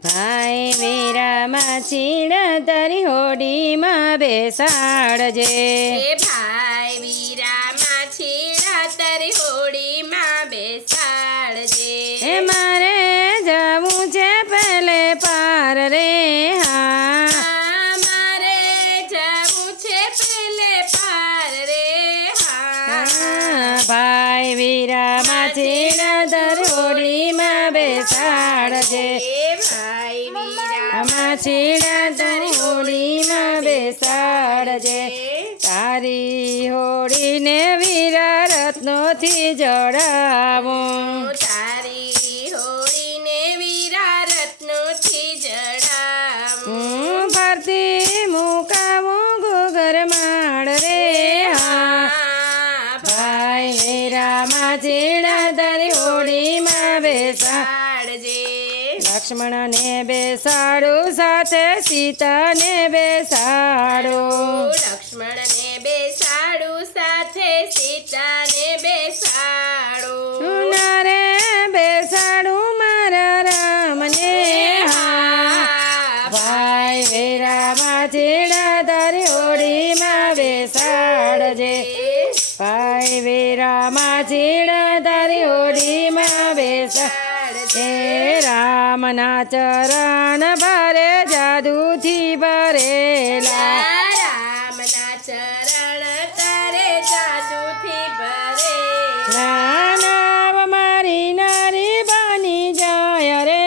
ભાઈ વીરામાં ચીડા તારી હોડીમાં બેસાડજે ભાઈ વીરામાં ચીડા તારી હોડીમાં બેસાડજે મારે જવું છે પેલે પાર રે મારે જવું છે પેલે પાર રે ભાઈ વીરામાં ચીડા તારી હોડીમાં બેસાડજે ભાઈ વીરામાં ચીડા તારી હોડીમાં બેસાડજે તારી હોડીને વીરા રત્નોથી જડાવું તારી હોડીને વીરા રત્નોથી જડાવું ફરતી મુકાવું ગુગર માળ રે ભાઈ વીરામાં ચીડા તારી હોડીમાં બેસાડજે લક્ષ્મણને બેસાડું સાથે સીતાને બેસાડું લક્ષ્મણને બેસાડું સાથે સીતાને બેસાડું નારે બેસાડું મારા રામને ભાઈ વીરામાં ચીડા તારી હોડીમાં બેસાડજે ભાઈ વીરામાં ચીડા તારી હોડીમાં બેસાડજે રામના ચરણ ભરે જાદુથી ભરેલા રામના ચરણ તારે જાદુથી ભરેલા નાવ મારી નારી બની જાય રે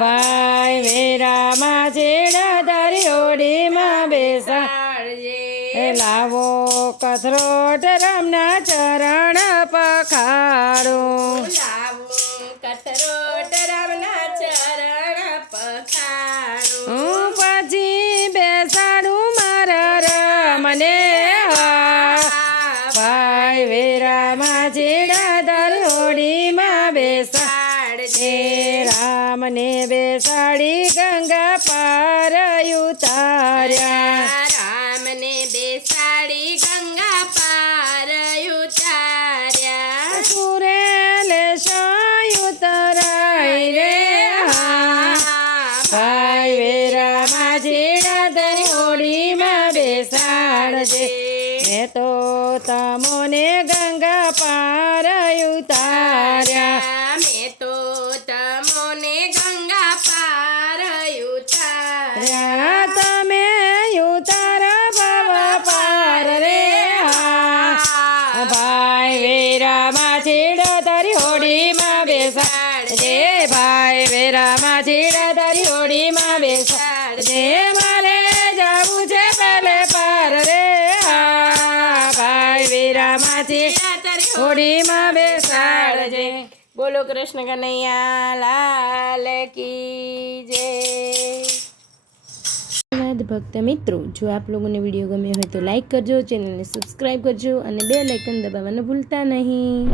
ભાઈ વીરામાં ચીડા તારી હોડીમાં બેસાડજે લાવો કથરોટ રામના ચરણ પખાડું કથરોટ રામના ચરણ પખાડું પછી બેસાડું મારા રામને ભાઈ વીરામાં ચીડા તારી હોડીમાં બેસાડજે રામને બેસાડી ગંગા પાર ઉતાર્યા રામને બેસાડી ગંગા પાર ઉતાર્યા સુરેલે ઉતરાય રે ભાઈ વીરામાં ચીડા તારી હોડીમાં બેસાડજે મેં તો તમોને ગંગા પાર ઉતાર્યા મેં તો તમોને ગંગા પાર ઉતાર્યા તમે ઉતારા ભવ પાર રે ભાઈ વીરામાં ચીડા તારી હોડીમાં બેસાડજે ભાઈ વીરામાં ચીડા તારી હોડીમાં બેસાડજે મારે જવું છે પેલે પાર રે ભાઈ વીરામાં ચીડા તારી હોડીમાં બેસાડજે બોલો કૃષ્ણ કનૈયા લાલ કી જય। ભક્ત મિત્રો, જો આપ લોકોને વિડીયો ગમ્યો હોય તો લાઈક કરજો, ચેનલને સબસ્ક્રાઈબ કરજો અને બેલ આઇકન દબાવવાનું ભૂલતા નહીં।